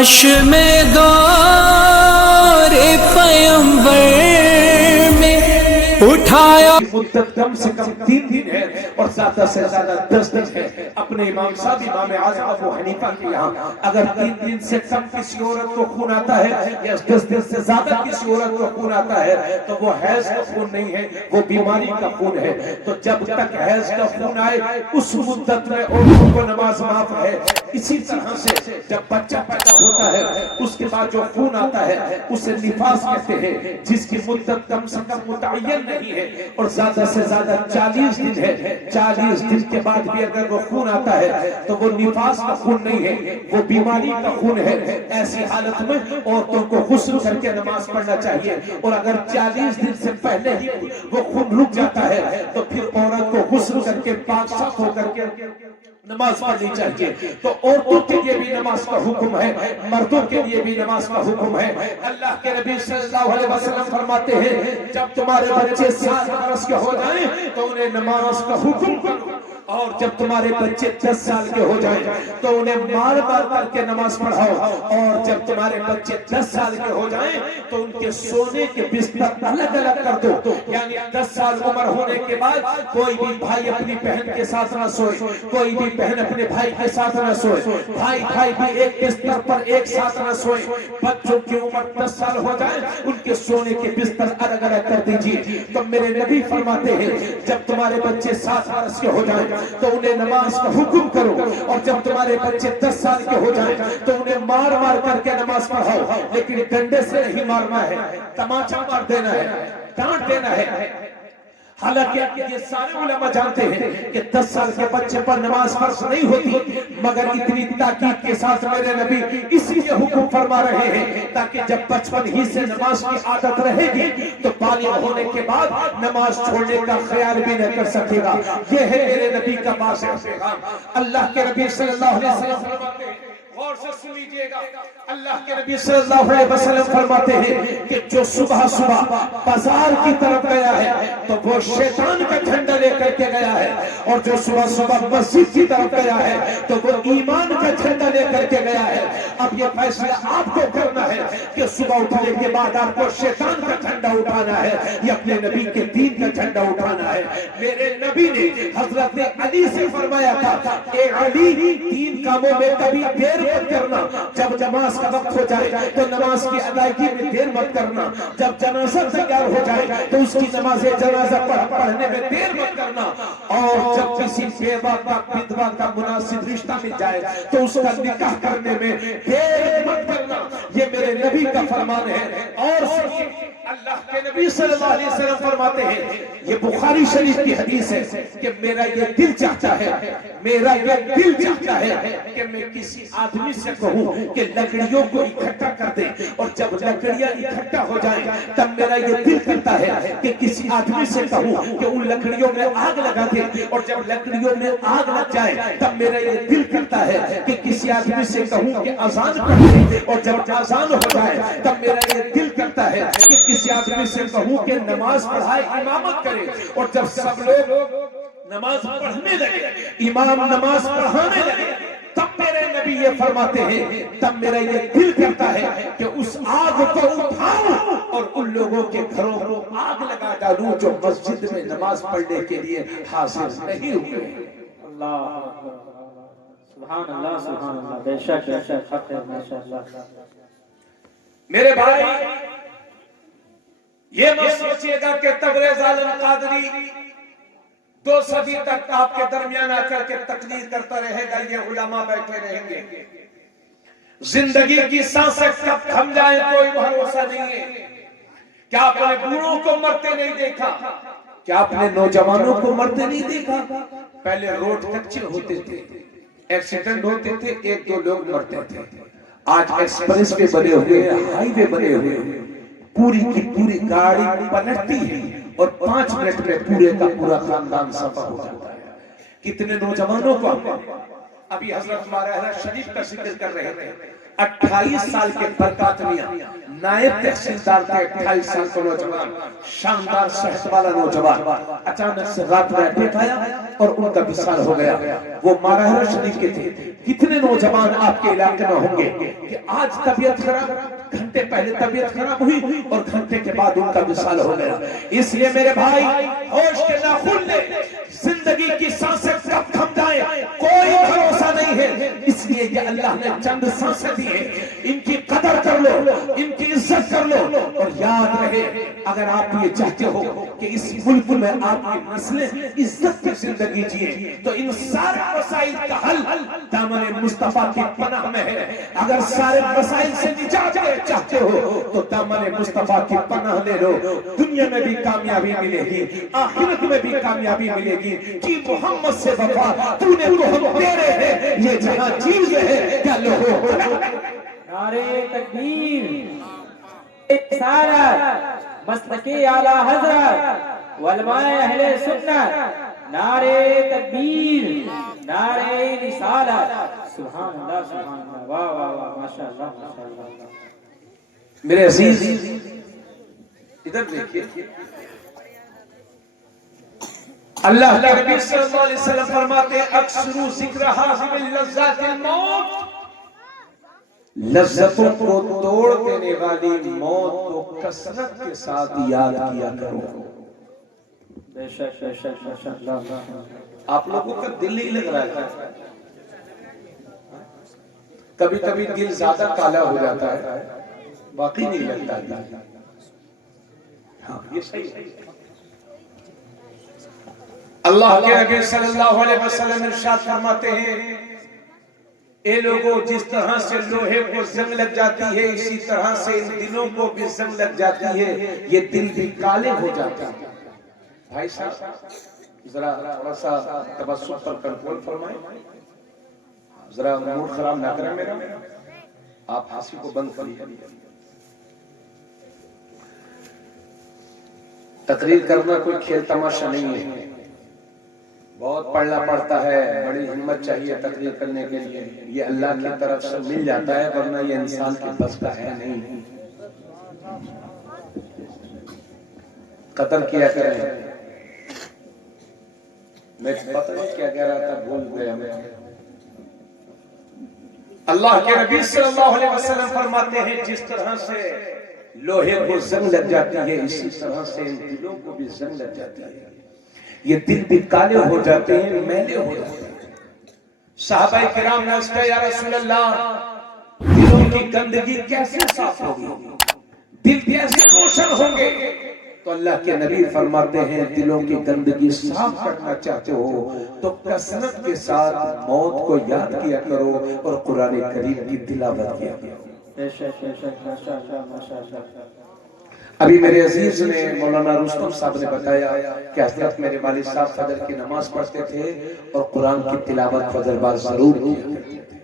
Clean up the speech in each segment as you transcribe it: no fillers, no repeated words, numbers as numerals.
کاش میں دور پیمبر میں اٹھایا مدت کم سے کم 3 دن ہے اور زیادہ سے زیادہ 10 دن ہے. اپنے امام صاحب امام اعظم ابو حنیفہ کے یہاں اگر 3 دن سے کم کسی عورت کو خون آتا ہے یا 10 دن سے زیادہ کسی عورت کو خون آتا ہے تو وہ حیض کا خون نہیں ہے, وہ بیماری کا خون ہے. تو جب تک حیض کا خون آئے اس مدت میں عورتوں کو نماز معاف ہے. اسی طرح سے جب بچہ پیدا ہوتا ہے اس کے بعد جو خون آتا ہے اسے نفاس کہتے ہیں, جس کی مدت کم سے کم متعین نہیں ہے اور زیادہ سے زیادہ 40 دن ہے. 40 دن کے بعد بھی اگر وہ خون آتا ہے تو وہ نفاس کا خون نہیں ہے, وہ بیماری کا خون ہے. ایسی حالت میں عورتوں کو غسل کر کے نماز پڑھنا چاہیے, اور اگر 40 دن سے پہلے ہی وہ خون رک جاتا ہے تو پھر عورت کو غسل کر کے پاک صاف ہو کر کے نماز پڑھنی چاہیے. تو عورتوں کے لیے بھی نماز کا حکم ہے, مردوں کے لیے بھی نماز کا حکم ہے. اللہ کے نبی صلی اللہ علیہ وسلم فرماتے ہیں جب تمہارے بچے 7 برس کے ہو جائیں تو انہیں نماز کا حکم کرو, اور جب تمہارے بچے 10 سال کے ہو جائیں تو انہیں مار مار کر کے نماز پڑھاؤ, اور جب تمہارے بچے 10 سال کے ہو جائیں تو ان کے سونے کے بستر الگ الگ کر دو. یعنی 10 سال عمر ہونے کے بعد کوئی بھی بھائی اپنی بہن کے ساتھ نہ سوئے, کوئی بھی بہن اپنے بھائی کے ساتھ نہ سوئے, بھائی بھی ایک بستر پر ایک ساتھ نہ سوئے. بچوں کی عمر 10 سال ہو جائے ان کے سونے کے بستر الگ الگ کر دیجیے. تو میرے نبی فرماتے ہیں جب تمہارے بچے 7 برس کے ہو جائیں تو انہیں نماز کا حکم کرو, اور جب تمہارے بچے 10 سال کے ہو جائیں تو انہیں مار مار کر کے نماز پڑھاؤ. لیکن ڈنڈے سے نہیں مارنا ہے, تماچا مار دینا ہے, ڈانٹ دینا ہے. حالانکہ یہ سارے علماء جانتے ہیں کہ 10 سال کے بچے پر نماز فرض نہیں ہوتی, مگر اتنی تاکید کے ساتھ میرے نبی اس لیے حکم فرما رہے ہیں تاکہ جب بچپن ہی سے نماز کی عادت رہے گی تو بالغ ہونے کے بعد نماز چھوڑنے کا خیال بھی نہ کر سکے گا. یہ ہے میرے نبی کا واضح پیغام. اللہ کے نبی صلی اللہ علیہ وسلم فرماتے ہیں, غور سے سن لیجئے گا, اللہ کے نبی صلی اللہ علیہ وسلم فرماتے ہیں کہ جو صبح صبح بازار کی طرف گیا ہے تو وہ شیطان کا جھنڈا لے کر کے گیا ہے, اور جو صبح صبح مسجد کی طرف گیا ہے تو وہ ایمان کا جھنڈا لے کر کے گیا ہے. اب یہ فیصلہ آپ کو کرنا ہے کہ صبح اٹھنے کے بعد آپ کو شیطان کا جھنڈا اٹھانا ہے یا اپنے نبی کے دین کا جھنڈا اٹھانا ہے. میرے نبی نے حضرت علی سے فرمایا تھا, اے علی 3 کاموں میں کبھی دیر مت کرنا. جب نماز کا وقت ہو جائے تو نماز کی ادائیگی میں دیر مت کرنا. جب جنازہ تیار ہو جائے تو اس کی نماز جنازہ پڑھنے میں دیر مت کرنا. اور جب کسی بیوہ کا بدوا کا مناسب رشتہ مل جائے تو اس کا نکاح کرنے میں دیر مت کرنا. یہ میرے نبی کا فرمان ہے. اور اللہ کے نبی صلی اللہ علیہ وسلم فرماتے ہیں, یہ بخاری شریف کی حدیث ہے کہ میرا یہ دل چاہتا ہے کہ میں کسی آدمی سے کہوں کہ لکڑیوں کو اکٹھا کر دے, اور جب لکڑیاں اکٹھا ہو جائیں تب میرا یہ دل کرتا ہے کہ کسی آدمی سے کہوں کہ ان لکڑیوں میں آگ لگا دے, اور جب لکڑیوں میں آگ لگ جائے تب میرا یہ دل کرتا ہے کہ کسی آدمی سے کہوں کہ اذان پڑھ دے, اور جب اذان ہو جائے تب میرا یہ دل کرتا ہے کہ کسی آدمی سے کہوں کہ نماز پڑھائے, امامت کرے. اور جب سب لوگ نماز پڑھنے لگے, امام نماز پڑھانے لگے, تب میرے نبی یہ فرماتے ہیں تب میرا یہ دل کرتا ہے کہ اس آگ کو اٹھاؤں اور ان لوگوں کے گھروں کو آگ لگا ڈالوں جو مسجد میں نماز پڑھنے کے لیے حاضر نہیں ہوئے. اللہ سبحان اللہ سبحان اللہ, بے شک حق ہے, ماشاءاللہ. میرے بھائی یہ مت سوچئے گا کہ تبریز عالم قادری 2 صدی تک آپ کے درمیان آ کر کے تقریر کرتا رہے گا, یہ علماء بیٹھے رہیں گے. زندگی کی سانسیں کب تھم جائیں کوئی بھروسہ نہیں ہے. کیا آپ نے بوڑھوں کو مرتے نہیں دیکھا؟ کیا آپ نے نوجوانوں کو مرتے نہیں دیکھا؟ پہلے روڈ کچے ہوتے تھے, ایکسیڈنٹ ہوتے تھے, 1-2 لوگ مرتے تھے. آج ایکسپریس پہ بنے ہوئے, ہائی وے بنے ہوئے, پوری کی پوری گاڑی پلٹتی ہے اور 5 منٹ میں پورے کا پورا خاندان صفا ہو جاتا ہے. کتنے نوجوانوں کو ابھی حضرت مارحلہ شریف کا ذکر کر رہے تھے, 28 سال کے برکات میاں نائب تحصیلدار تھے 28 سال کا نوجوان، شاندار صحت والا نوجوان، اچانک سے رات میں اٹیک آیا اور ان کا وصال ہو گیا۔ وہ ماراہرہ شریف کے تھے۔ کتنے نوجوان آپ کے علاقے میں ہوں گے کہ آج طبیعت خراب، گھنٹے پہلے طبیعت خراب ہوئی اور گھنٹے کے بعد ان کا وصال ہو گیا۔ اس لیے میرے بھائی ہوش کے ناخن لے، زندگی کی سانسیں کب تھم جائیں کوئی بھروسہ نہیں ہے، اس لیے یہ اللہ نے چند سانسیں دی ہیں، ان کی قدر کر لو، ان کی عزت کر لو، اور یاد رہے اگر آپ یہ چاہتے ہو کہ اس ملک میں آپ کی نسلیں عزت کی زندگی جیے تو ان سارے مسائل کا حل دامن مصطفیٰ کی پناہ میں ہے۔ اگر سارے مسائل سے نجات چاہتے ہو تو دامن مصطفیٰ کی پناہ لے لو، دنیا میں بھی کامیابی ملے گی، آخرت میں بھی کامیابی ملے گی۔ جی محمد سے وفا تو نے تو ہم تیرے ہیں، یہ جہاں چیز ہے کیا لو ہو۔ نعرے تکبیر، رسالت، مسلکی اعلی حضرت، علماء اہل سنت، نعرے تکبیر، نعرے رسالت، سبحان اللہ سبحان اللہ، واہ واہ واہ، ماشاءاللہ ماشاءاللہ۔ میرے عزیز ادھر دیکھیے، اللہ کے نبی صلی اللہ علیہ وسلم فرماتے ہیں اکثروا ذکر حاضم اللذات الموت، لذتوں کو توڑ دینے والی موت کو کثرت کے ساتھ یاد کیا کرو۔ بے شک بے شک ماشاءاللہ۔ آپ لوگوں کا دل نہیں لگ رہا ہے، کبھی کبھی دل زیادہ کالا ہو جاتا ہے، باقی نہیں لگتا ہے۔ ہاں یہ صحیح ہے۔ اللہ کے نبی صلی اللہ علیہ وسلم ارشاد فرماتے ہیں اے لوگوں، جس طرح سے لوہے کو زنگ لگ جاتی ہے اسی طرح سے ان دلوں کو بھی زنگ لگ جاتی ہے، یہ دل بھی کالے ہو جاتے ہیں۔ بھائی صاحب ذرا تھوڑا سا تبسم پر کنٹرول فرمائیں، ذرا موڈ خراب نہ کریں میرا، آپ ہنسی کو بند کریے۔ تقریر کرنا کوئی کھیل تماشا نہیں ہے، بہت پڑھنا پڑتا ہے، بڑی ہمت چاہیے تقریر کرنے کے لیے، یہ اللہ کی طرف سے مل جاتا ہے ورنہ یہ انسان کے بس کا ہے نہیں۔ قدر کیا کریں، میں پتہ نہیں کیا کہہ رہا تھا، بھول گیا میں۔ اللہ کے نبی صلی اللہ علیہ وسلم فرماتے ہیں جس طرح سے لوہے کو زنگ لگ جاتی ہے اسی طرح سے ان دلوں کو بھی زنگ لگ جاتی ہے، یہ دل بھی کالے ہو جاتے ہیں، میلے ہو جاتے ہیں۔ صحابہ کرام نے کہا یا رسول اللہ دلوں کی گندگی کیسے صاف ہوگی، دل کیسے روشن ہوں گے؟ تو اللہ کے نبی فرماتے ہیں دلوں کی گندگی صاف کرنا چاہتے ہو تو کثرت کے ساتھ موت کو یاد کیا کرو اور قرآن کریم کی تلاوت کیا کرو۔ ابھی میرے عزیز نے مولانا رستم صاحب نے بتایا کہ حضرت میرے والد صاحب فجر کی نماز پڑھتے تھے اور قرآن کی تلاوت فجر بعد ضرور کیا کرتے تھے۔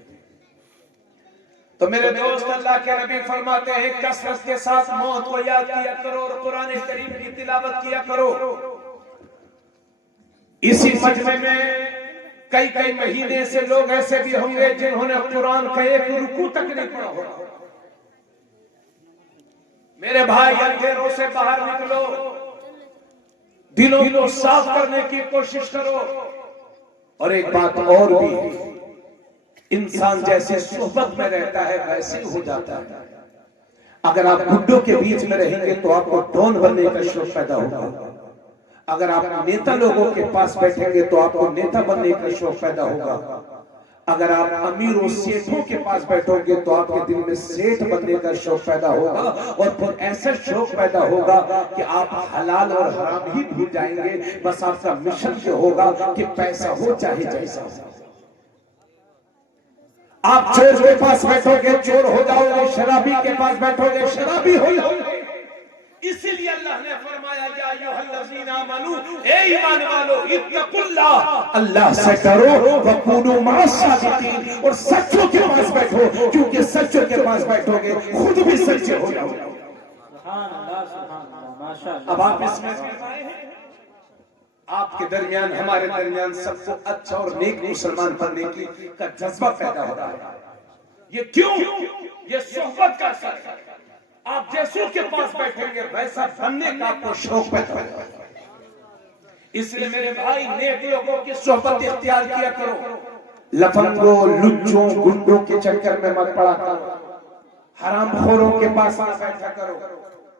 تو میرے دوست اللہ کے نبی فرماتے ہیں کثرت کے ساتھ موت کو یاد کیا کرو اور قرآن کریم کی تلاوت کیا کرو۔ اسی مجمع میں کئی مہینے سے لوگ ایسے بھی ہوں گے جنہوں نے قرآن کا ایک رکوع تک نہیں پڑھا ہوگا۔ میرے بھائی اندھیروں سے باہر نکلو، دلوں کو صاف کرنے کی کوشش کرو۔ اور ایک بات اور بھی، انسان جیسے صحبت میں رہتا ہے ویسے ہو جاتا ہے۔ اگر آپ بڈھوں کے بیچ میں رہیں گے تو آپ کو ڈون بننے کا شوق پیدا ہوگا، اگر آپ نیتا لوگوں کے پاس بیٹھیں گے تو آپ کو نیتا بننے کا شوق پیدا ہوگا، اگر آپ امیر و سیٹھوں کے پاس بیٹھو گے تو آپ کے دل میں سیٹھ بننے کا شوق پیدا ہوگا، اور پھر ایسا شوق پیدا ہوگا کہ آپ حلال اور حرام ہی بھول جائیں گے۔ بس آپ کا مشن یہ ہوگا کہ پیسہ ہو چاہے جیسا ہو۔ آپ چور کے پاس بیٹھو گے چور ہو جاؤ گے، شرابی کے پاس بیٹھو گے شرابی ہو جاؤ گے۔ اسی لیے اللہ نے فرمایا یا ایھا الذین آمنوا، اے ایمان والو اتقوا اللہ، اللہ سے ڈرو، وکونوا مع الصادقین، اور سچوں کے پاس بیٹھو کیونکہ سچوں کے پاس بیٹھو گے خود بھی سچے ہو جاؤ گے۔ سبحان اللہ سبحان اللہ ماشاءاللہ۔ اب آپ اس میں آئے ہیں، آپ کے درمیان ہمارے درمیان سب کو اچھا اور نیک مسلمان بننے کا جذبہ پیدا ہو رہا ہے۔ یہ کیوں؟ یہ صحبت کا اثر ہے۔ آپ رسول کے پاس بیٹھیں گے ویسا بننے کا آپ کو شوق پیدا ہوگا۔ اس لیے میرے بھائی نیک لوگوں کی صحبت اختیار کیا کرو، لفنگوں لچوں گنڈوں کے چکر میں مت پڑا کرو، حرام خوروں کے پاس نہ بیٹھا کرو،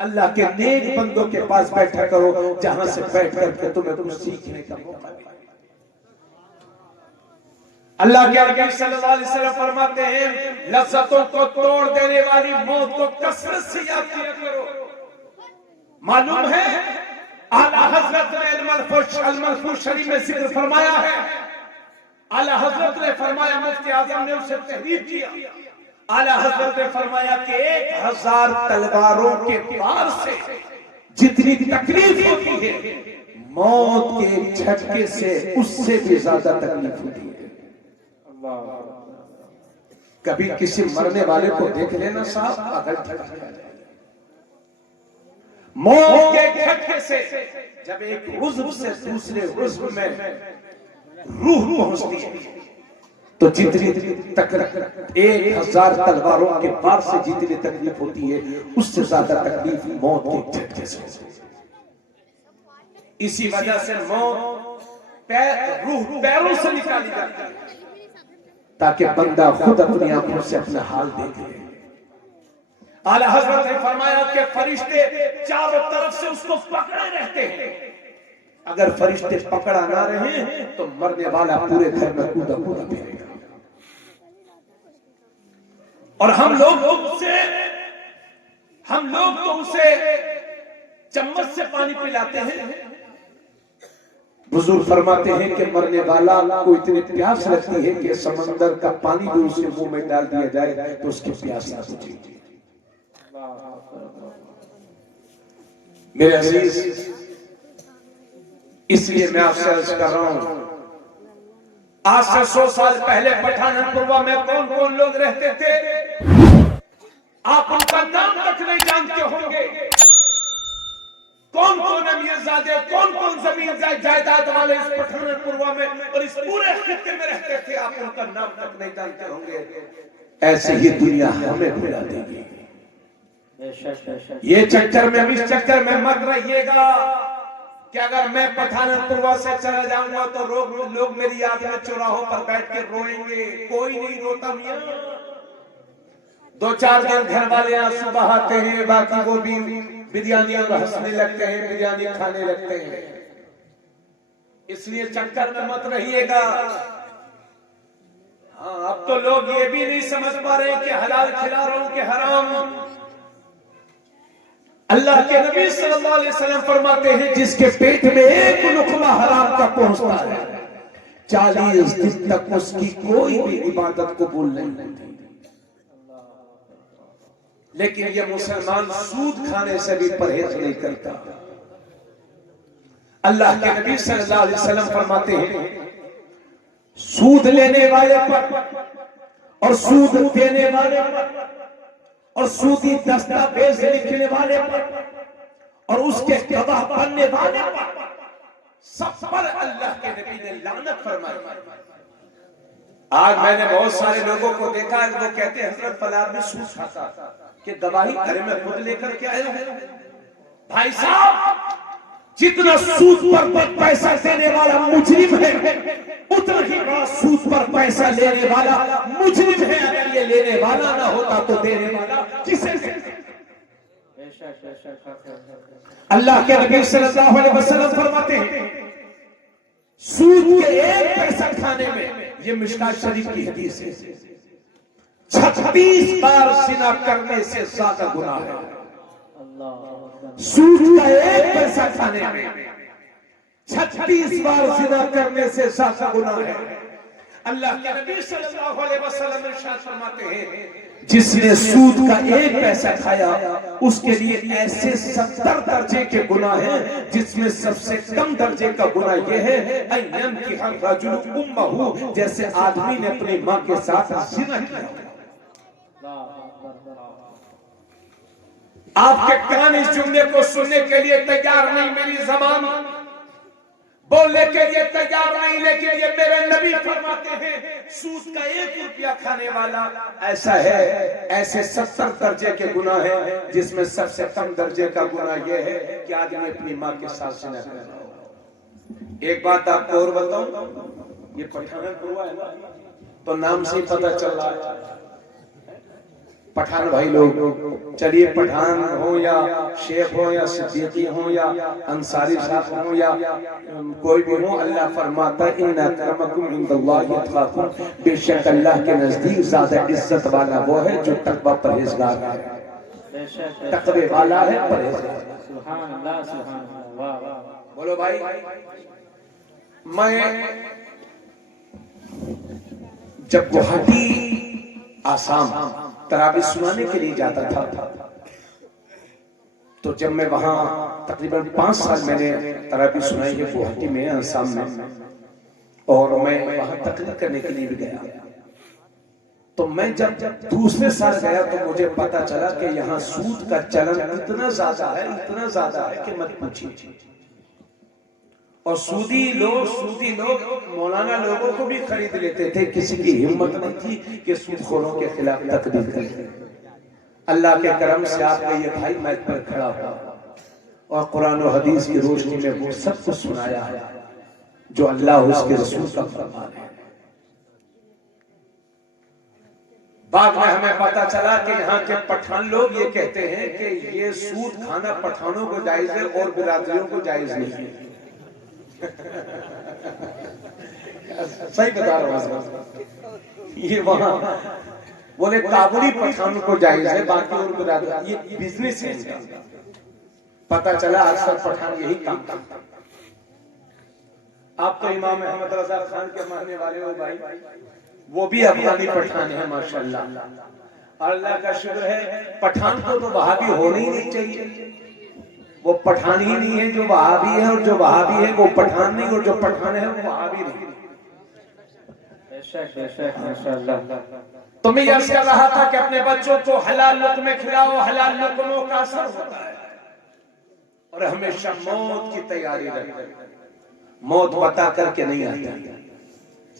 اللہ کے نیک بندوں کے پاس بیٹھا کرو جہاں سے بیٹھ کر کے تمہیں کچھ سیکھنے کا موقع ملے۔ اللہ کے نبی صلی اللہ علیہ وسلم فرماتے ہیں لذتوں کو توڑ دینے والی موت کو کثرت سے یاد کیا کرو۔ معلوم ہے اعلیٰ حضرت نے المنفوس شریف میں ذکر فرمایا ہے، اعلیٰ حضرت نے فرمایا، مفتی اعظم نے اسے تحریر کیا، اعلیٰ حضرت نے فرمایا کہ 1000 تلواروں کے وار سے جتنی تکلیف ہوتی ہے موت کے جھٹکے سے اس سے بھی زیادہ تکلیف ہوتی ہے۔ کبھی کسی مرنے والے کو دیکھ لینا صاحب اگر موت کے جھٹکے سے جب ایک عضو سے دوسرے عضو میں روح پہنچتی ہے تو جتنی 1000 تلواروں کے وار سے جتنی تکلیف ہوتی ہے اس سے زیادہ تکلیف موت کے جھٹکے سے۔ اسی وجہ سے موت روح پیروں سے نکالی جاتی ہے تاکہ بندہ خود اپنی آنکھوں سے اپنا حال دیکھ لے۔ اعلیٰ حضرت نے فرمایا کہ فرشتے چاروں طرف سے اس کو پکڑے رہتے ہیں، اگر فرشتے پکڑا نہ رہے تو مرنے والا پورے گھر میں کودا کودا پھرے گا۔ اور ہم لوگ تو اسے چمچ سے پانی پلاتے ہیں۔ بزرگ فرماتے ہیں کہ مرنے والا کو اتنی پیاس لگتی ہے کہ سمندر کا پانی بھی اسے منہ میں ڈال دیا جائے تو اس کی پیاس نہ بجھے۔ میرے عزیز، اس لیے میں آپ سے عرض کر رہا ہوں، آج سے 100 سال پہلے پٹھان پوروا میں کون کون لوگ رہتے تھے آپ ان کا نام تک نہیں جانتے ہوں گے، کون کون امیر زادے، کون کون زمین جائیداد والے اس پٹھان پوروا میں اور اس پورے خطے میں رہتے تھے، آپ ان کا نام تک نہیں جانتے ہوں گے۔ ایسے ہی دنیا ہمیں بھلا دے گی۔ یہ چکر میں اس چکر میں مت رہیے گا کہ اگر میں پٹھان پوروا سے چلا جاؤں گا تو لوگ میری یاد میں چوراہوں پر بیٹھ کے روئیں گے۔ کوئی نہیں روتا میاں، 2-4 دن گھر والے آنسو بہاتے ہیں، باقی وہ بھی بریانی اور ہنسنے لگتے ہیں، بریانی کھانے لگتے ہیں۔ اس لیے چکر میں مت رہیے گا۔ ہاں اب تو لوگ یہ بھی نہیں سمجھ پا رہے کہ حلال کھلا رہا ہوں کہ حرام۔ اللہ کے نبی صلی اللہ علیہ وسلم فرماتے ہیں جس کے پیٹ میں ایک لقمہ حرام کا پہنچتا ہے 40 دن تک اس کی کوئی بھی عبادت قبول نہیں ہوتی۔ لیکن یہ مسلمان سود کھانے سے بھی پرہیز نہیں کرتا۔ اللہ کے نبی صلی اللہ علیہ وسلم فرماتے ہیں سود لینے والے پر اور سود دینے والے پر اور سودی دستاویز لکھنے والے پر اور اس کے گواہ بننے والے پر سب پر اللہ کے نبی نے لعنت فرمائی۔ آج میں نے بہت سارے لوگوں کو دیکھا ہے وہ کہتے ہیں حضرت فلاں آدمی سود کھاتا کہ گواہی گھر میں خود لے کر کے آیا ہے۔ بھائی صاحب جتنا سود پر پیسہ دینے والا مجرم ہے اتنا ہی بڑا سود پر پیسہ لینے والا مجرم ہے۔ اگر یہ لینے والا نہ ہوتا تو دینے والا کسے سے؟ اللہ کے نبی صلی اللہ علیہ وسلم فرماتے ہیں سود کے ایک پیسہ کھانے میں، یہ مشکات شریف کی حدیث ہے، 36 بار زنا کرنے سے زیادہ گناہ ہے۔ سود کا ایک پیسہ کھانے میں 36 بار زنا کرنے سے زیادہ گناہ ہے۔ اللہ کے نبی صلی اللہ علیہ وسلم ارشاد فرماتے ہیں جس نے سود کا ایک پیسہ کھایا اس کے لیے ایسے 70 درجے کے گناہ ہیں جس میں سب سے کم درجے کا گناہ یہ ہے اَيَّمْ کی حق رجل امہو، جیسے آدمی نے اپنی ماں کے ساتھ زنا کیا۔ آپ کے کان اس جملے کو سننے کے لیے تیار نہیں، میری زبان بولنے کے لیے تیار نہیں، لیکن یہ میرے نبی فرماتے ہیں سود کا 1 روپیہ کھانے والا ایسا ہے، ایسے 70 درجے کے گناہ ہیں جس میں سب سے کم درجے کا گناہ یہ ہے کہ آدمی اپنی ماں کے ساتھ زنا کر رہا ہو۔ ایک بات آپ کو اور بتاؤں، یہ پٹھان ہوا ہے نا تو نام سے پتہ چل رہا ہے پٹھان بھائی لوگ، چلیے پٹھان ہو یا شیخ ہو یا صدیقی ہو یا انصاری صاحب ہو یا کوئی بھی ہو، اللہ فرماتا ہے ان اکرمکم عند اللہ اتقاکم، بے شک اللہ کے نزدیک زیادہ عزت والا وہ ہے جو تقوی پرہیزگار ہے، تقوی والا ہے، پرہیزگار۔ سبحان اللہ سبحان اللہ، واہ واہ۔ بولو بھائی، میں جب گوہاٹی آسام تراویح سنانے کے لیے جاتا تھا تو جب میں وہاں تقریباً 5 سال میں نے تراویح سنائی ہے گوہاٹی میں، آسام میں، اور میں وہاں تقریر کرنے کے لیے بھی گیا، تو میں جب دوسرے سال گیا تو مجھے پتا چلا کہ یہاں سود کا چلن اتنا زیادہ ہے، اتنا زیادہ ہے کہ مت پوچھیے، اور سودی لوگ مولانا لوگوں کو بھی خرید لیتے تھے، کسی کی ہمت نہیں تھی کہ سود خوروں کے خلاف تقریر کرے۔ اللہ کے کرم سے آپ کا یہ بھائی مائک پر کھڑا ہوا اور قرآن و حدیث کی روشنی میں وہ سب کچھ سنایا ہے جو اللہ اس کے رسول کا فرمان ہے۔ بعد میں ہمیں پتا چلا کہ یہاں کے پٹھان لوگ یہ کہتے ہیں کہ یہ سود کھانا پٹھانوں کو جائز ہے اور برادریوں کو جائز نہیں ہے۔ صحیح بتا رہا ہوں، یہ وہاں بولے کابلی پٹھانوں کو جائز ہے، باقی اور برادری، یہ بزنس ہے۔ پتا چلا اکثر پٹھان یہی کام کرتا۔ آپ تو امام احمد رضا خان کے ماننے والے ہو بھائی، وہ بھی افغانی پٹھان ہے ماشاءاللہ، اور اللہ کا شکر ہے پٹھان کو تو وہابی ہونا ہی نہیں چاہیے، وہ پٹھان ہی نہیں ہے جو وہابی ہے، اور جو وہابی ہے وہ پٹھان نہیں، اور جو پٹھان ہے وہ وہابی نہیں۔ تو میں یہ کہہ رہا تھا کہ اپنے بچوں کو حلال لقمے کھلاؤ، حلال لقموں کا اثر ہوتا ہے، اور ہمیشہ موت کی تیاری رکھو، موت بتا کر کے نہیں آتی،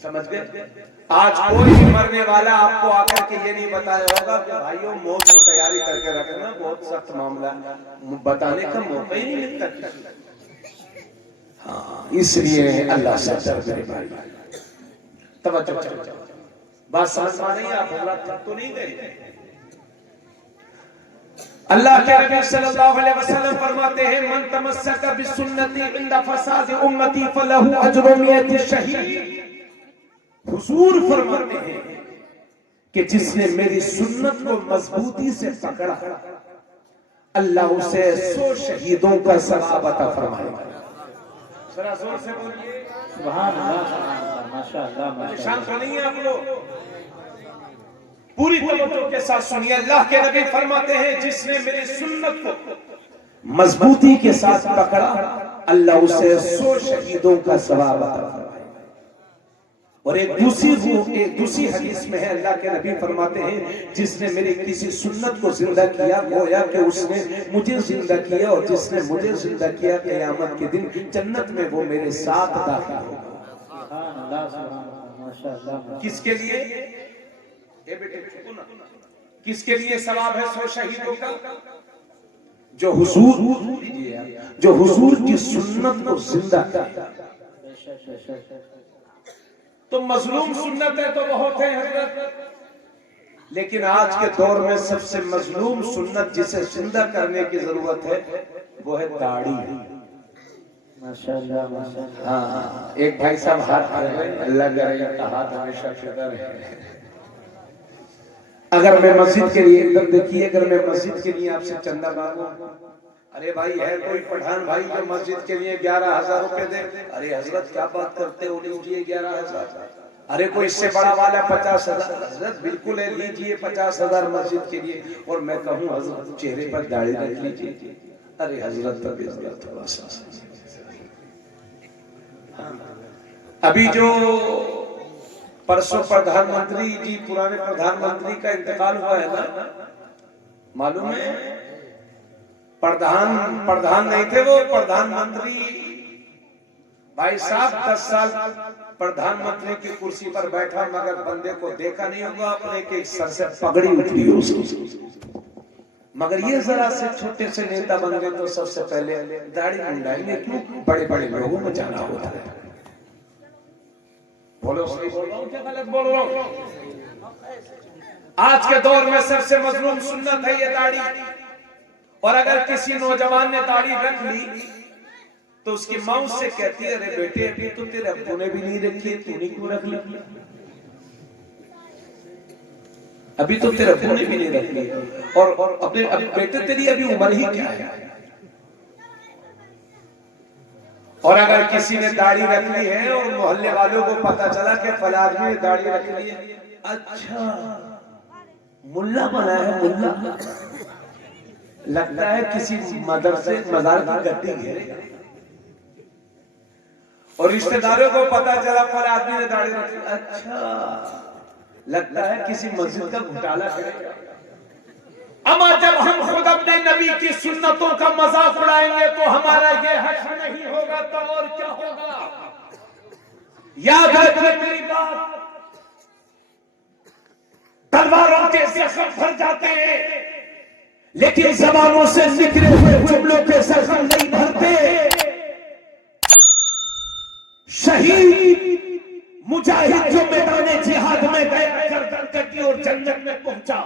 سمجھ گئے؟ آج کوئی بھی مرنے والا آپ کو آ کر کے یہ نہیں بتایا ہوگا کہ بھائیوں موت کی تیاری کر کے رکھنا، بہت سخت معاملہ، بتانے کا موقع ہی نہیں ملتا۔ ہاں، اس لیے اللہ سے ڈر میرے بھائی، توجہ بات سمجھ میں نہیں، آپ حضرات تک تو نہیں گئے۔ اللہ کے نبی صلی اللہ علیہ وسلم فرماتے ہیں من تمسک بسنتی عند فساد امتی فلہ اجر 100 شہید۔ حضور فرماتے ہیں کہ جس نے میری سنت کو مضبوطی سے پکڑا اللہ اسے 100 شہیدوں کا ثواب عطا فرمائے گا۔ ذرا زور سے بولیے سبحان اللہ، ماشاءاللہ۔ شان تو نہیں ہے آپ لوگ، پوری توجہ کے ساتھ سنیے۔ اللہ کے نبی فرماتے ہیں جس نے میری سنت کو مضبوطی کے ساتھ پکڑا اللہ اسے 100 شہیدوں کا ثواب عطا فرمائے گا۔ اور ایک دوسری حدیث میں ہے اللہ کے نبی فرماتے ہیں جس نے میری کسی سنت کو زندہ کیا گویا کہ اس نے مجھے زندہ کیا، اور جس نے مجھے زندہ کیا قیامت کے دن جنت میں وہ میرے ساتھ داخل ہوگا۔ کس کے لیے؟ اے بیٹے سنو، کس کے لیے ثواب ہے 100 شہیدوں کا؟ جو حضور کی سنت کو زندہ کرے۔ تو مظلوم سنت ہے تو بہت ہے حضرت، لیکن آج کے دور میں سب سے مظلوم سنت جسے زندہ کرنے کی ضرورت ہے وہ ہے داڑھی۔ ماشاءاللہ ماشاءاللہ۔ ہاں، ایک بھائی صاحب ہاتھ کر رہے ہیں، اللہ کا ہاتھ ہمیشہ فکر ہے۔ اگر میں مسجد کے لیے ادھر دیکھیے، اگر میں مسجد کے لیے آپ سے چندہ مانگوں، ارے بھائی ہے کوئی پٹھان بھائی جو مسجد کے لیے 11,000 روپے دے، ارے حضرت کیا بات کرتے ہو، لیجیے 11,000۔ ارے کوئی اس سے بڑا والا 50,000، حضرت بالکل ہے لیجیے 50,000 مسجد کے لیے، اور میں کہوں حضرت چہرے پر داڑھی رکھ لیجیے، ارے حضرت تھوڑا سا۔ ابھی جو پرسوں پردھان منتری جی، پرانے پردھان منتری کا انتقال ہوا ہے نا، معلوم ہے؟ پردھان نہیں تھے وہ، پردھان منتری بھائی صاحب 10 سال پردھان منتری کی کرسی پر بیٹھا مگر بندے کو دیکھا نہیں ہوگا اپنے کے سر سے پگڑی اٹھی ہو مگر یہ ذرا سے چھوٹے سے نیتا بن گئے تو سب سے پہلے داڑھی منڈائیں گے کیوں بڑے بڑے لوگوں میں جانا ہوتا ہے بولو صحیح بول رہا ہوں کیا غلط بول رہا ہوں آج کے دور میں سب سے مظلوم سنت ہے یہ داڑھی اور اگر کسی نوجوان نے داڑھی رکھ لی تو اس کی ماں سے کہتی ہے ارے بیٹے ابھی تو تیرے ابو نے بھی نہیں رکھی تو نے کیوں رکھ لی ابھی تو تیرے ابو نے بھی نہیں رکھ لی اور اپنے بیٹے تیری ابھی عمر ہی کیا ہے اور اگر کسی نے داڑھی رکھ لی ہے اور محلے والوں کو پتا چلا کہ فلاں آدمی نے داڑھی رکھ لی ہے اچھا ملا بنا ہے ملا لگتا ہے کسی مدرسے مزار کی گدی ہے اور رشتہ داروں کو پتا چلا فلاں آدمی نے داڑھی رکھ لی اچھا لگتا ہے کسی مسجد کا گھوٹالہ کرے گا اما جب ہم خود اپنے نبی کی سنتوں کا مذاق اڑائیں گے تو ہمارا یہ حق نہیں ہوگا تو اور کیا ہوگا یاد رکھیں میری بات تلواروں کے زخم بھر جاتے ہیں لیکن زبانوں سے نکلے ہوئے جملوں کے زخم نہیں بھرتے شہید مجاہد جو میدان جہاد میں گئے گردن کٹی اور جنت میں پہنچا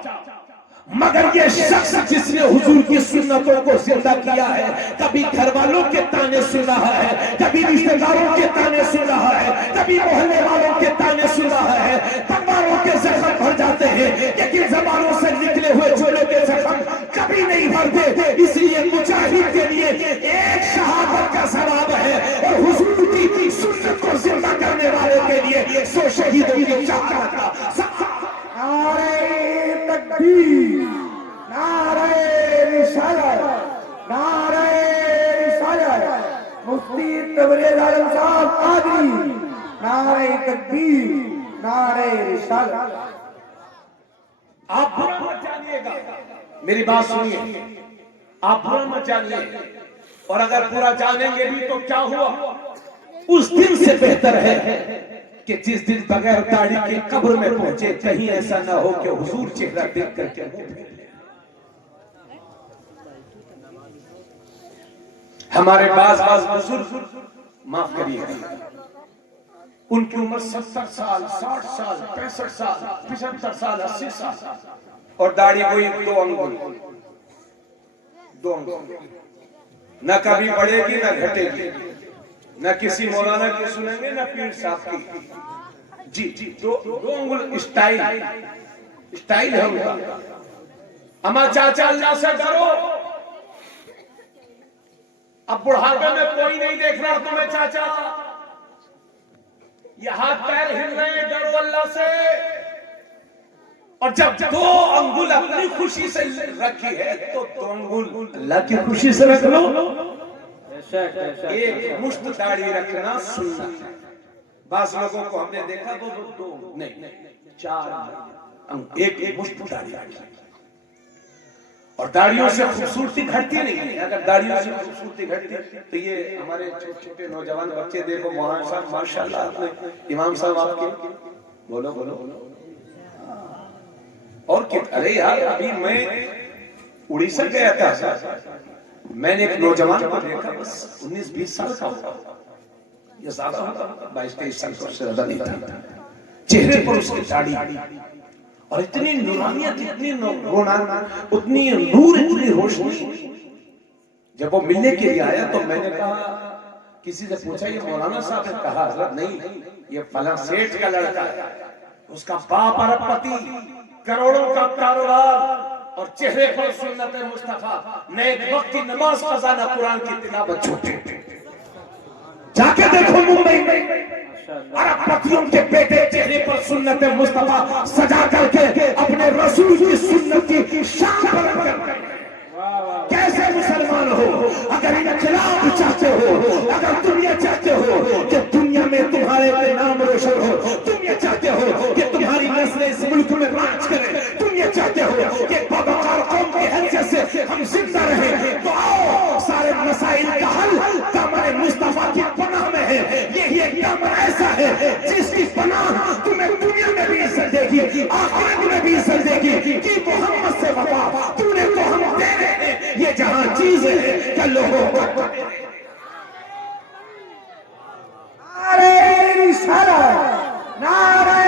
مگر یہ شخص جس نے حضور کی سنتوں کو زندہ کیا ہے کبھی گھر والوں کے تانے سن رہا ہے کبھی رشتہ داروں کے تانے سن رہا ہے کبھی محلے والوں کے تانے سن رہا ہے تلواروں کے زخم بھر جاتے ہیں لیکن زبانوں سے نکلے ہوئے جملوں کے زخم کبھی نہیں بھرتے اس لیے مجاہد کے لیے ایک شہادت کا ثواب ہے اور حضور کی سنت کو زندہ کرنے والے کے لیے 100 شہیدوں کی شہادت کا نعرہ تکبیر نعرہ رسالت نعرہ رسالت مفتی تبریز عالم صاحب قادری نعرہ تکبیر نعرہ رسالت آپ برا مت جانیے گا میری بات سنیے آپ برا مت جانیے اور اگر برا جانیں گے بھی تو کیا ہوا اس دن سے بہتر ہے کہ جس دن بغیر داڑھی کے قبر میں پہنچے کہیں ایسا نہ ہو کہ حضور چہرہ دیکھ کر کے ہمارے بعض بزرگ معاف کریے ان کی عمر 70 سال 60 سال 65 سال 75 سال 80 سال اور داڑھی کوئی 2 انگل نہ کبھی بڑھے گی نہ گھٹے گی نہ کسی مولانا کی سنیں گے نہ پیر صاحب کی جی 2 انگل اسٹائل ہے ان کا اما چاچا اللہ سے ڈرو اب بڑھاپے میں کوئی نہیں دیکھ رہا تمہیں چاچا یہ ہاتھ پیر ہل رہے ہیں ڈرو اللہ سے اور جب 2 انگل اپنی خوشی سے رکھی ہے تو 2 انگل اللہ کی خوشی سے رکھ لو ایک مشت داڑھی رکھنا سنت ہے بعض لوگوں کو ہم نے دیکھا وہ 2 نہیں 4 ایک مشت داڑھی رکھی اور داڑھیوں سے خوبصورتی گھٹتی نہیں اگر داڑھیوں سے خوبصورتی گھٹتی تو یہ ہمارے چھوٹے چھوٹے نوجوان بچے دیکھو مولانا صاحب ماشاءاللہ آپ نے امام صاحب آپ کے بولو اور ارے یار ابھی میں اڑیسہ گیا تھا میں نے ایک نوجوان کو دیکھا بس 19-20 سال کا ہوگا یہ زیادہ ہوگا 22-23 سال کا سے زیادہ نہیں تھا چہرے پر اس کی داڑھی اور اتنی نورانیت اتنی رونق اتنی نور اتنی روشنی جب وہ ملنے کے لیے آیا تو میں نے کہا کسی سے پوچھا یہ مولانا صاحب نے کہا حضرت نہیں یہ فلاں سیٹھ کا لڑکا ہے اس کا باپ ارب پتی کروڑوں کا کاروبار اور چہرے پر سنت مصطفیٰ نیک وقت کی نماز قضا نہ قرآن کی تلاوت چھوٹے جا کے دیکھو ممبئی میں عرب پتیوں کے بیٹے چہرے پر سنت مصطفیٰ سجا کر کے اپنے رسول کی سنت کی شان بلند کرتے ہیں کیسے مسلمان ہو اگر انقلاب چاہتے ہو اگر تم یہ چاہتے ہو کہ دنیا میں تمہارے نام روشن ہو تم یہ چاہتے ہو کہ تمہاری نسل اس ملک میں راج کرے تم یہ چاہتے ہو کہ بدوار قوم کی حیثیت سے ہم زندہ رہیں تو آؤ سارے مسائل کا حل دامن مصطفیٰ کی پناہ میں ہے جس کی پناہ تمہیں دنیا میں بھی عزت دے گی آخرت میں بھی عزت دے گی کہ محمد سے وفا تو نے تو ہم دے رہے ہیں یہ جہاں چیز ہے کہ لوگوں کو نعرہ رسالت نعرہ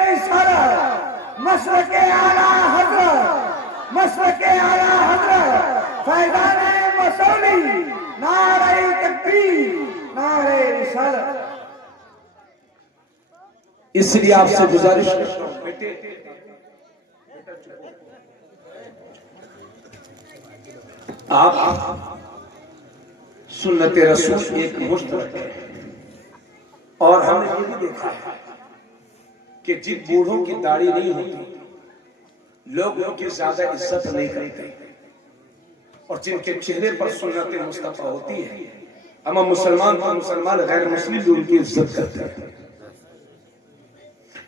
رسالت مسلک اعلیٰ حضرت مسلک اعلیٰ حضرت فیضان مسولی نعرہ تکبیر نعرہ رسالت اس لیے آپ سے گزارش کرتا ہوں بیٹے آپ سنت رسول ایک مشترک ہے اور ہم نے یہ بھی دیکھا ہے کہ جن بوڑھوں کی داڑھی نہیں ہوتی لوگ ان کی زیادہ عزت نہیں کرتے اور جن کے چہرے پر سنت مصطفیٰ ہوتی ہے اما مسلمان تو مسلمان غیر مسلم بھی ان کی عزت کرتے ہیں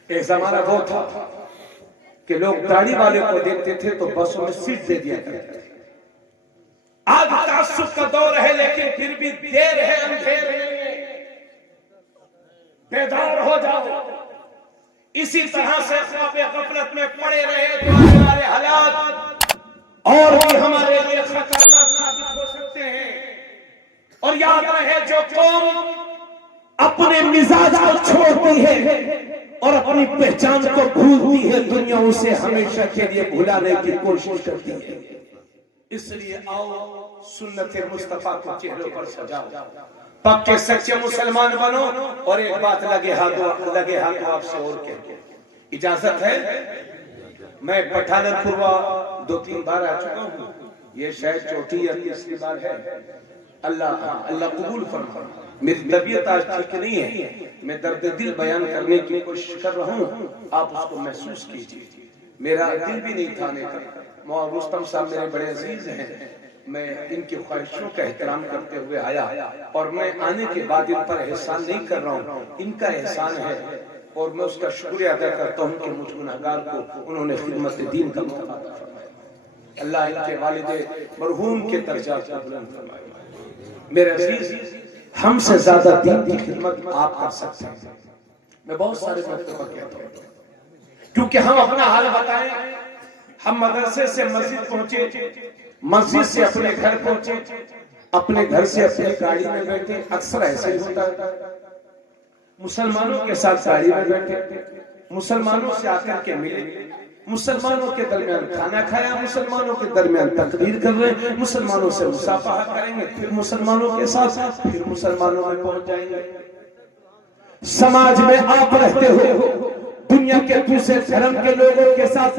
ایک زمانہ وہ تھا کہ لوگ داڑھی والے کو دیکھتے تھے تو بسوں میں سیٹ دے دیا کرتے تھے آج تعصب کا دور ہے لیکن پھر بھی دیر ہے اندھیر ہے بیدار ہو جاؤ اسی طرح سے خواب غفلت میں پڑے رہے تو ہمارے حالات اور بھی ہمارے لیے خطرناک ثابت ہو سکتے ہیں اور یاد رہے جو قوم اپنے مزاج کو چھوڑتی ہے اور اپنی پہچان کو بھولتی ہے دنیا اسے ہمیشہ کے لیے بھلانے کی کوشش کرتی ہے اس لیے آؤ سنت مصطفیٰ کو چہروں پر سجاؤ پکے سچے مسلمان بنو اور ایک بات لگے ہاتھوں آپ سے اور کہتے اجازت ہے میں پٹھانن پوروا 2-3 بار آ چکا ہوں یہ شاید چوتھی یا تیسری بار ہے اللہ قبول فرما میری طبیعت آج ٹھیک نہیں ہے میں درد دل بیان کرنے کی کوشش کر رہا ہوں آپ اس کو محسوس کیجئے میرا دل بھی نہیں تھا آنے کا مولانا رستم صاحب میرے بڑے عزیز ہیں میں ان کی خواہشوں کا احترام کرتے ہوئے آیا اور میں آنے کے بعد ان پر احسان نہیں کر رہا ہوں ان کا احسان ہے اور میں اس کا شکریہ ادا کرتا ہوں کہ مجھ گناہگار کو انہوں نے خدمت دین کا موقع عطا فرمایا اللہ ان کے والد مرحوم کے درجات کو بلند فرمائے میرے عزیز ہم سے زیادہ دین کی خدمت آپ کر سکتے ہیں میں بہت سارے مرتبہ کہتا ہوں کیونکہ ہم اپنا حال بتائیں ہم مدرسے سے مسجد پہنچے مسجد سے اپنے گھر پہنچے اپنے گھر سے اپنی گاڑی میں بیٹھے اکثر ایسے ہی ہوتا ہے مسلمانوں کے ساتھ گاڑی میں بیٹھے مسلمانوں سے آ کر کے ملے مسلمانوں کے درمیان کھانا کھایا مسلمانوں کے درمیان تقریر کر رہے مسلمانوں سے مصافحہ کریں گے پھر مسلمانوں کے ساتھ پھر مسلمانوں میں پہنچ جائیں گے سماج میں آپ رہتے ہو دنیا کے دوسرے دھرم کے لوگوں کے ساتھ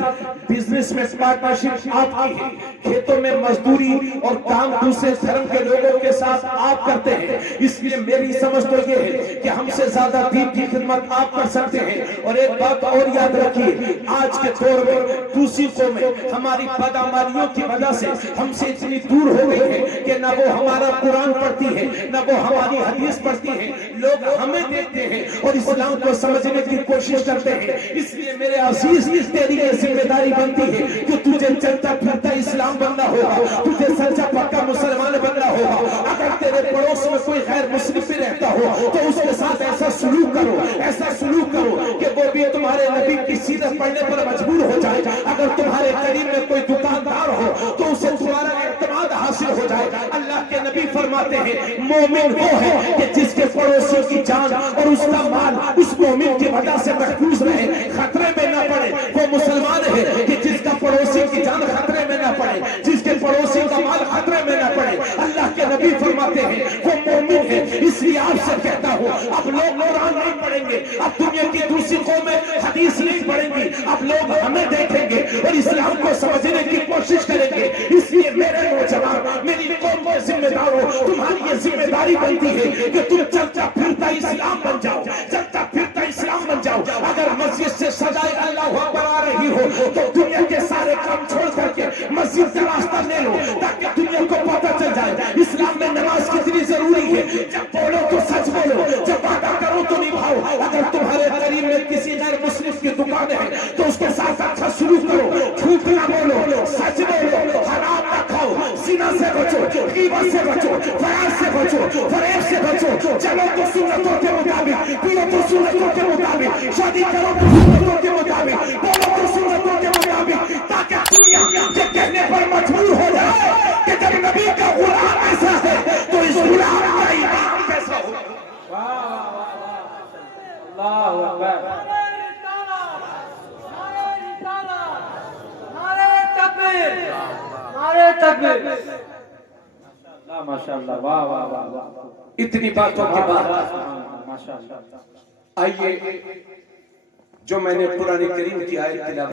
بزنس میں پارٹنرشپ آپ کی ہے کھیتوں میں مزدوری اور کام دوسرے دھرم کے لوگوں کے ساتھ آپ کرتے ہیں اس لیے میری سمجھ تو یہ ہے کہ ہم سے زیادہ دین کی خدمت آپ کر سکتے ہیں اور ایک بات اور یاد رکھیے آج کے دور میں دوسری قومیں ہماری بدعمالیوں کی وجہ سے ہم سے اتنی دور ہو گئی ہے کہ نہ وہ ہمارا قرآن پڑھتی ہے نہ وہ ہماری حدیث پڑھتی ہے لوگ ہمیں دیکھتے ہیں اور اسلام کو سمجھنے کی کوشش کرتے ہیں اس لیے میرے عزیز تیری یہ ذمہ داری بنتی ہے کہ تجھے چلتا پھرتا اسلام بننا ہوگا تجھے سچا پکا مسلمان بننا ہوگا اگر تیرے پڑوس میں کوئی غیر مسلم بھی رہتا ہو تو اس کے ساتھ ایسا سلوک کرو کہ وہ بھی تمہارے نبی کی سیرت پڑھنے پر مجبور ہو جائے اگر تمہارے قریب میں کوئی دکاندار ہو تو اسے تمہارا اعتماد حاصل ہو جائے اللہ کے نبی فرماتے ہیں مومن وہ ہے کہ جس کے پڑوسی کی جان اور اس کا مال اس مومن کی وجہ سے محفوظ رہے خطرے میں نہ پڑے وہ مسلمان ہے کہ جس کا پڑوسی کی جان خطرے میں نہ پڑے جس کے پڑوسی کا مال خطرے میں نہ پڑے اللہ کے نبی فرماتے ہیں وہ مومن ہے اس لیے آپ سے کہتا ہوں اب لوگ قرآن نہیں پڑھیں گے اب دنیا کی دوسری قومیں حدیث نہیں پڑھیں گی اب لوگ ہمیں دیکھیں گے اور اسلام کو سمجھنے کی کوشش کریں گے اس لیے میرے نوجوان میری قوم کے ذمہ داروں تمہاری یہ ذمہ داری بنتی ہے کہ تم چلتا پھرتا اسلام بن جاؤ چلتا پھرتا اسلام بن جاؤ اگر مسجد سے سجائے اللہ اکبر آ رہی ہو تو دنیا کے سارے کام چھوڑ کر کے مسجد کا راستہ لے لو تاکہ دنیا کو پتہ چل جائے اسلام میں نماز کتنی ضروری ہے جب بولو تو سچ بولو جب وعدہ کرو تو نبھاؤ اگر تمہارے قریب میں کسی غیر مسلم کی دکان ہے تو اس کے ساتھ اچھا سلوک کرو جھوٹ نہ بولو سچ بولو حرام نہ کھاؤ زنا سے بچو غیبت سے بچو فحش سے بچو فریب سے بچو چلو تو سنتوں کے مطابق پیو تو سنتوں مطابق، شادی کرو تو سنتوں کے مطابق، بولو تو سنتوں کے مطابق، تاکہ دنیا یہ کہنے پر مجبور ہو جائے کہ جب نبی کا غلام ایسا ہے تو اس غلام کا ایمان کیسا ہو؟ اللہ اکبر. ماشاءاللہ. واہ واہ واہ واہ. اتنی باتوں کے بعد ماشاءاللہ. آئیے جو میں نے قرآن کریم کی آیت تلاوت